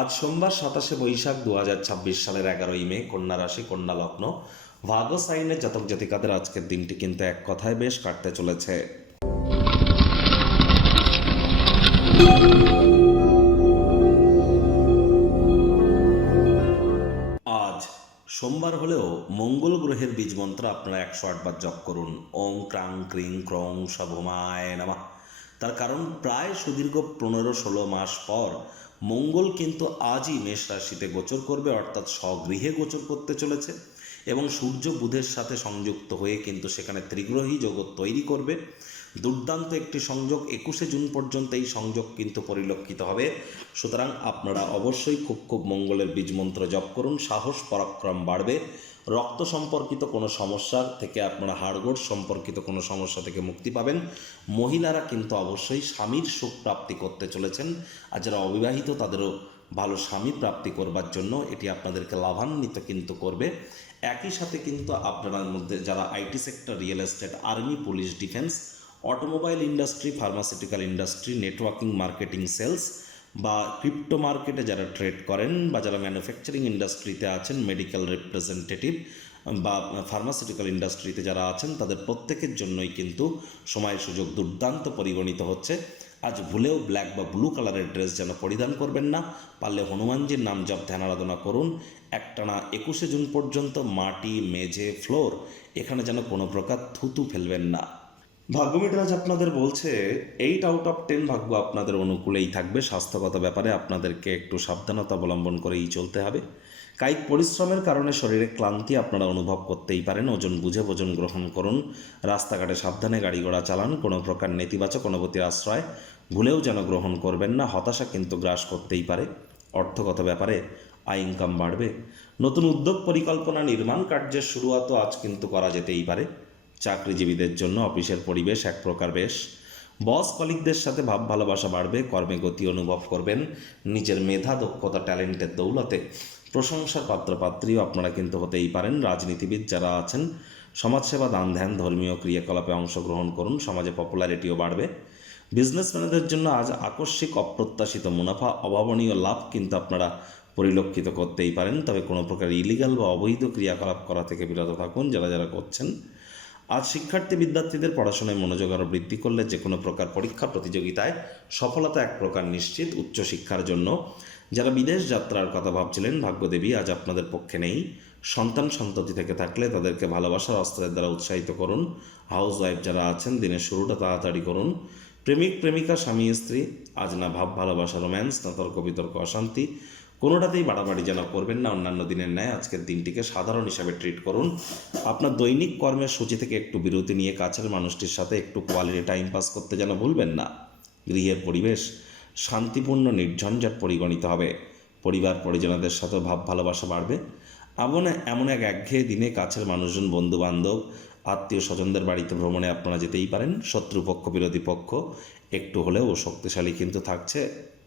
আজ সোমবার ২৭শে বৈশাখ ২০২৬ সালের ১১ই মে, কন্যা রাশি, কন্যা লগ্ন, ভাগ্য সাইনের জাতক জাতিকাদের আজকের দিনটি কিন্তু এক কথায় বেশ কাটতে চলেছে। আজ সোমবার হলেও মঙ্গল গ্রহের বীজ মন্ত্র আপনারা ১০৮ বার জপ করুন। ওং ক্রাং ক্রিং ক্রং সভমায় নমঃ। তার কারণ প্রায় সুদীর্ঘ ১৫-১৬ মাস পর মঙ্গল কিন্তু আজই মেষ রাশিতে গোচর করবে, অর্থাৎ স্বগৃহে গোচর করতে চলেছে এবং সূর্য বুধের সাথে সংযুক্ত হয়ে কিন্তু সেখানে ত্রিগ্রহী জগৎ তৈরি করবে। দুর্দান্ত একটি সংযোগ, ২১শে জুন পর্যন্ত এই সংযোগ কিন্তু পরিলক্ষিত হবে। সুতরাং আপনারা অবশ্যই খুব মঙ্গলের বীজমন্ত্র জপ করুন। সাহস পরাক্রম বাড়বে। রক্ত সম্পর্কিত কোনো সমস্যা থেকে আপনারা, হাড়গোড় সম্পর্কিত কোনো সমস্যা থেকে মুক্তি পাবেন। মহিলারা কিন্তু অবশ্যই স্বামীর সুখ প্রাপ্তি করতে চলেছেন, আর যারা অবিবাহিত তাদেরও ভালো স্বামী প্রাপ্তি করবার জন্য এটি আপনাদেরকে লাভান্বিত কিন্তু করবে। একই সাথে কিন্তু আপনার মধ্যে যারা IT sector, real estate, army, police, defence, automobile industry, pharmaceutical industry, networking, marketing, sales বা ক্রিপ্টো মার্কেটে যারা ট্রেড করেন বা যারা ম্যানুফ্যাকচারিং ইন্ডাস্ট্রিতে আছেন, মেডিকেল রিপ্রেজেন্টেটিভ বা ফার্মাসিউটিক্যাল ইন্ডাস্ট্রিতে যারা আছেন, তাদের প্রত্যেকের জন্যই কিন্তু সময় সুযোগ দুর্দান্ত পরিগণিত হচ্ছে। আজ ভুলেও ব্ল্যাক বা ব্লু কালারের ড্রেস যেন পরিধান করবেন না। পারলে হনুমানজির নাম জপ ধ্যান আরাধনা করুন। একটানা ২১শে জুন পর্যন্ত মাটি, মেঝে, ফ্লোর এখানে যেন কোনো প্রকার থুতু ফেলবেন না। ভাগ্যমিটার আজ আপনাদের বলছে 8/10 ভাগ্য আপনাদের অনুকূলেই থাকবে। স্বাস্থ্যগত ব্যাপারে আপনাদেরকে একটু সাবধানতা অবলম্বন করেই চলতে হবে। কায়িক পরিশ্রমের কারণে শরীরে ক্লান্তি আপনারা অনুভব করতেই পারেন। ওজন বুঝে ভোজন গ্রহণ করুন। রাস্তাঘাটে সাবধানে গাড়ি ঘোড়া চালান। কোনো প্রকার নেতিবাচক অনুভূতির আশ্রয় ভুলেও যেন গ্রহণ করবেন না। হতাশা কিন্তু গ্রাস করতেই পারে। অর্থগত ব্যাপারে আয় ইনকাম বাড়বে। নতুন উদ্যোগ, পরিকল্পনা, নির্মাণ কার্যের শুরুয়াতও আজ কিন্তু করা যেতেই পারে। চাকরিজীবীদের জন্য অফিসের পরিবেশ এক প্রকার বেশ। বস কলিগদের সাথে ভাব ভালোবাসা বাড়বে। কর্মে গতি অনুভব করবেন। নিজের মেধা, দক্ষতা, ট্যালেন্টের দৌলতে প্রশংসার পাত্রপাত্রীও আপনারা কিন্তু হতেই পারেন। রাজনীতিবিদ যারা আছেন, সমাজসেবা, দান ধ্যান, ধর্মীয় ক্রিয়াকলাপে অংশগ্রহণ করুন। সমাজে পপুলারিটিও বাড়বে। বিজনেসম্যানদের জন্য আজ আকস্মিক অপ্রত্যাশিত মুনাফা, অভাবনীয় লাভ কিন্তু আপনারা পরিলক্ষিত করতেই পারেন। তবে কোনো প্রকার ইলিগাল বা অবৈধ ক্রিয়াকলাপ করা থেকে বিরত থাকুন যারা যারা করছেন। আজ শিক্ষার্থী বিদ্যার্থীদের পড়াশোনায় মনোযোগ আরও বৃদ্ধি করলে যে কোনো প্রকার পরীক্ষা প্রতিযোগিতায় সফলতা এক প্রকার নিশ্চিত। উচ্চশিক্ষার জন্য যারা বিদেশ যাত্রার কথা ভাবছিলেন, ভাগ্যদেবী আজ আপনাদের পক্ষে নেই। সন্ততি থেকে থাকলে তাদেরকে ভালোবাসার অস্ত্রের দ্বারা উৎসাহিত করুন। হাউস ওয়াইফ যারা আছেন, দিনের শুরুটা তাড়াতাড়ি করুন। প্রেমিক প্রেমিকা, স্বামী স্ত্রী আজ না ভাব ভালোবাসা, রোম্যান্স, না তর্ক বিতর্ক, অশান্তি, কোনোটাতেই বাড়াবাড়ি যেন করবেন না। অন্যান্য দিনের ন্যায় আজকের দিনটিকে সাধারণ হিসাবে ট্রিট করুন। আপনার দৈনিক কর্মের সূচি থেকে একটু বিরতি নিয়ে কাছের মানুষটির সাথে একটু কোয়ালিটি টাইম পাস করতে যেন ভুলবেন না। গৃহের পরিবেশ শান্তিপূর্ণ, নির্ঝঞ্ঝাট পরিগণিত হবে। পরিবার পরিজনদের সাথেও ভাব ভালোবাসা বাড়বে। এমন এক একঘেয়ে দিনে কাছের মানুষজন, বন্ধুবান্ধব, আত্মীয় স্বজনদের বাড়িতে ভ্রমণে আপনারা যেতেই পারেন। শত্রুপক্ষ, বিরোধী পক্ষ একটু হলেও শক্তিশালী কিন্তু থাকছে।